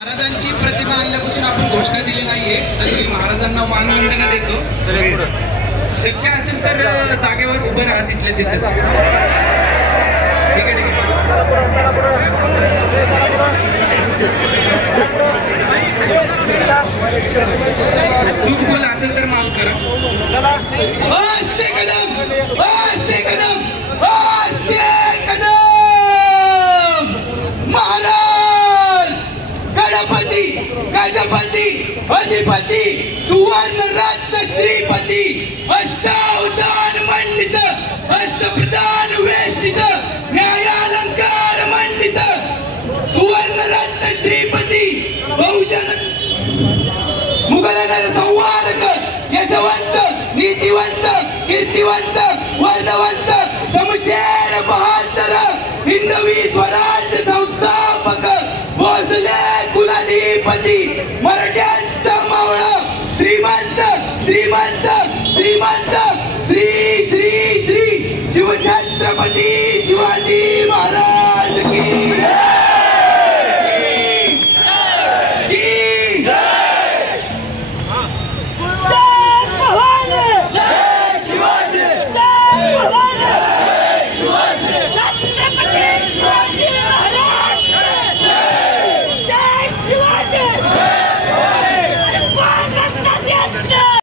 महाराजांची प्रतिमा आणल्यापासून आपण घोषणा दिली नाहीये, तर मी महाराजांना मानवंदना देतो. शक्य असेल तर जागेवर उभं राहा तिथल्या तिथेच. ठीक आहे, ठीक आहे. चूक बोल असेल तर माफ करा. गणपती अधिपती सुवर्ण रत्न श्रीपती अष्टावधान मंडित अष्टप्रधान वेष्टित न्यायालंकार मंडित सुवर्ण रत्न श्रीपती बहुजन मुघल नरसंहारक यशवंत नीतिवंत कीर्तिवंत वर्धवंत समशेर बहादर हिंदवी स्वराज्य संस्थापक भोसले कुलाधिपती मराठ्यांचा मावळा श्रीमंत श्रीमंत श्रीमंत श्री श्री श्री शिवछत्रपती